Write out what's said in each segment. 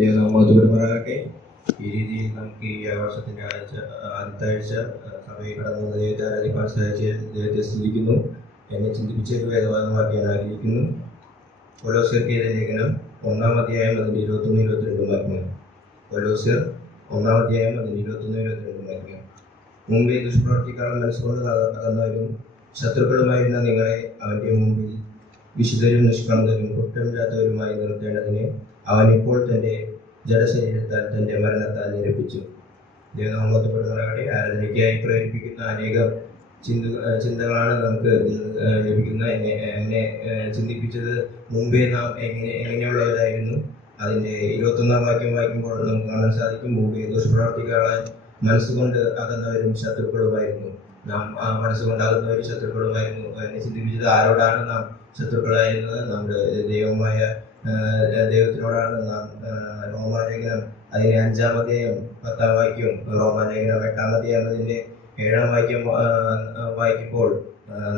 ദൈവനാമത്തിലുമാറാകട്ടെ. ഈ രീതിയിൽ നമുക്ക് ഈ വർഷത്തിൻ്റെ ആദ്യത്തെ ആഴ്ച സഭയിൽ കടന്നു ദൈവത്തെ ആരാധിക്കാൻ സാധിച്ച് ദൈവത്തെ സ്തുതിക്കുന്നു. എന്നെ ചിന്തിപ്പിച്ചൊരു വേദഭാഗമാക്കി ഞാൻ ആഗ്രഹിക്കുന്നു. കൊലോസ്യർക്ക് എഴുതിയ ലേഖനം 1-ാം അധ്യായം അതിൻ്റെ 21-22 വാക്യങ്ങൾ. കൊലോസ്യർ 1-ാം അധ്യായം അതിൻ്റെ 21-22 വാക്യങ്ങൾ. മുമ്പേ ദുഷ്പ്രവർത്തിക്കാരൻ മനസ്സുകൊണ്ട് അകന്നവരും ശത്രുക്കളുമായിരുന്ന നിങ്ങളെ അവൻ്റെ മുമ്പിൽ വിശുദ്ധരും നിഷ്കളങ്കരും കുറ്റമില്ലാത്തവരുമായി നിർത്തേണ്ടതിന് അവൻ ഇപ്പോൾ തൻ്റെ ജഡശരീരത്താൽ തൻ്റെ മരണത്താൽ നിരപ്പിച്ചു. ദൈവനാമത്തിൽപ്പെടുന്നവരാകട്ടെ. ആരാധനയ്ക്കായി പ്രേരിപ്പിക്കുന്ന അനേകം ചിന്തകളാണ് നമുക്ക് ലഭിക്കുന്ന. എന്നെ ചിന്തിപ്പിച്ചത് മുമ്പേ നാം എങ്ങനെയുള്ളവരായിരുന്നു. അതിൻ്റെ 21-ാം വാക്യം വായിക്കുമ്പോൾ നമുക്ക് കാണാൻ സാധിക്കും, മുമ്പേ ദുഷ്പ്രവർത്തികളാൽ മനസ്സുകൊണ്ട് അകന്നവരും ശത്രുക്കളുമായിരുന്നു. നാം മനസ്സുകൊണ്ട് അകന്നവരും ശത്രുക്കളുമായിരുന്നു. എന്നെ ചിന്തിപ്പിച്ചത് ആരോടാണ് നാം ശത്രുക്കളായിരുന്നത്? നമ്മുടെ ദൈവമായ ദൈവത്തിനോടാണ് നാം. റോമാലേഖനം അതിൻ്റെ 5-ാം അധ്യായം 10-ാം വാക്യവും റോമാലേഖനം 8-ാം അധ്യായം അതിൻ്റെ 7-ാം വാക്യം വായിക്കുമ്പോൾ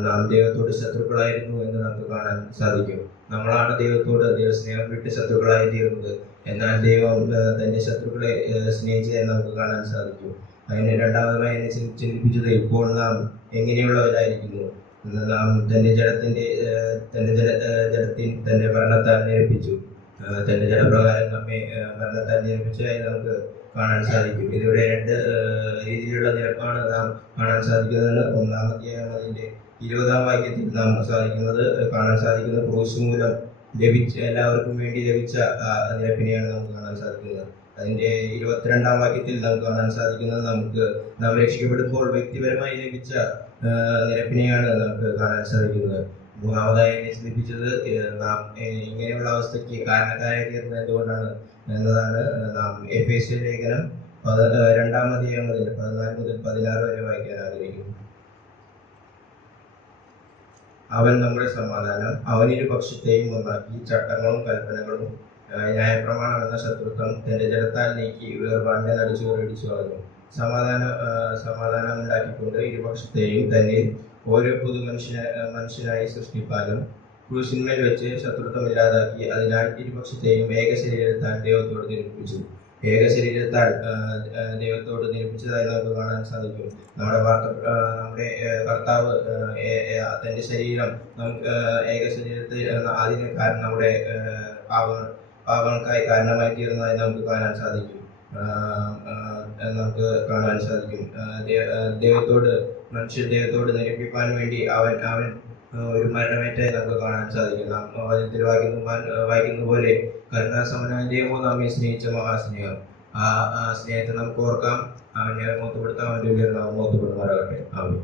നാം ദൈവത്തോട് ശത്രുക്കളായിരുന്നു എന്ന് നമുക്ക് കാണാൻ സാധിക്കും. നമ്മളാണ് ദൈവത്തോട് ദൈവസ്നേഹം വിട്ട് ശത്രുക്കളായി തീർന്നത്. എന്നാൽ ദൈവം തൻ്റെ ശത്രുക്കളെ സ്നേഹിച്ചതായി നമുക്ക് കാണാൻ സാധിക്കും. അതിന് രണ്ടാമതായി എന്നെ ചിന്തിപ്പിച്ചത് ഇപ്പോൾ നാം എങ്ങനെയുള്ളവരായിരിക്കുന്നു. നാം തൻ്റെ തൻ്റെ മരണത്താൽ നിരപ്പിച്ചു. തൻ്റെ ജഡപ്രകാരം നമ്മെ മരണത്താൽ നിരപ്പിച്ചതായി നമുക്ക് കാണാൻ സാധിക്കും. ഇതിലൂടെ രണ്ട് രീതിയിലുള്ള നിരപ്പാണ് നാം കാണാൻ സാധിക്കുന്നത്. 1-ാം അധ്യായം അതിൻ്റെ 20-ാം വാക്യത്തിൽ നാം കാണാൻ സാധിക്കുന്നത് ക്രൂശ് മൂലം എല്ലാവർക്കും വേണ്ടി ലഭിച്ച നിരപ്പിനെയാണ് നമുക്ക് കാണാൻ സാധിക്കുന്നത്. അതിൻ്റെ 22-ാം വാക്യത്തിൽ നമുക്ക് കാണാൻ സാധിക്കുന്നത് നാം രക്ഷിക്കപ്പെടുമ്പോൾ വ്യക്തിപരമായി ലഭിച്ച നിരപ്പിനെയാണ് നമുക്ക് കാണാൻ സാധിക്കുന്നത്. മൂന്നാമതായി എന്നെ ചിന്തിപ്പിച്ചത് നാം ഇങ്ങനെയുള്ള അവസ്ഥയ്ക്ക് കാരണക്കാരായി തീർന്നത് എന്തുകൊണ്ടാണ് എന്നതാണ്. നാം എഫേസ്യ ലേഖനം 2-ാം അധ്യായം 14 മുതൽ 16 വരെ വായിക്കാൻ ആഗ്രഹിക്കുന്നു. അവൻ നമ്മുടെ സമാധാനം, അവനിരു പക്ഷത്തെയും ഒന്നാക്കി ചട്ടങ്ങളും കൽപ്പനകളും ന്യായപ്രമാണം എന്ന ശത്രുത്വം തൻ്റെ ജഡത്താൽ നീക്കി വേർപാടിനെ നടിച്ചു കളഞ്ഞു. സമാധാനം ഉണ്ടാക്കിക്കൊണ്ട് ഇരുപക്ഷത്തെയും തന്നെ ഓരോ പുതു മനുഷ്യനായി സൃഷ്ടിപ്പാനും ക്രൂശിന്മേൽ വെച്ച് ശത്രുത്വം ഇല്ലാതാക്കി അതിനാൽ ഇരുപക്ഷത്തെയും ഏക ശരീരത്താൽ ദൈവത്തോട് നിരൂപിച്ചു. ഏക ശരീരത്താൽ ദൈവത്തോട് നിരൂപിച്ചതായി നമുക്ക് കാണാൻ സാധിക്കും. നമ്മുടെ കർത്താവ് തൻ്റെ ശരീരം നമുക്ക് ഏക ശരീരത്തിൽ അതിന് നമ്മുടെ പാപങ്ങൾക്കായി കാരണമായി തീർന്നതായി നമുക്ക് കാണാൻ സാധിക്കും. മനുഷ്യർ ദൈവത്തോട് നിരൂപിക്കാൻ വേണ്ടി അവൻ ഒരു മരണമേറ്റായി നമുക്ക് കാണാൻ സാധിക്കും. നാം വചനത്തിൽ വായിക്കുന്ന പോലെ കരുണാസമനായ ദൈവമോ നമ്മെ സ്നേഹിച്ച മഹാസ്നേഹം. ആ സ്നേഹത്തെ നമുക്ക് ഓർക്കാം. അവനെ മോത്തപ്പെടുത്താം. അവൻ്റെ ഉയർന്ന മോത്തപ്പെടുമാറാകട്ടെ. ആമേൻ.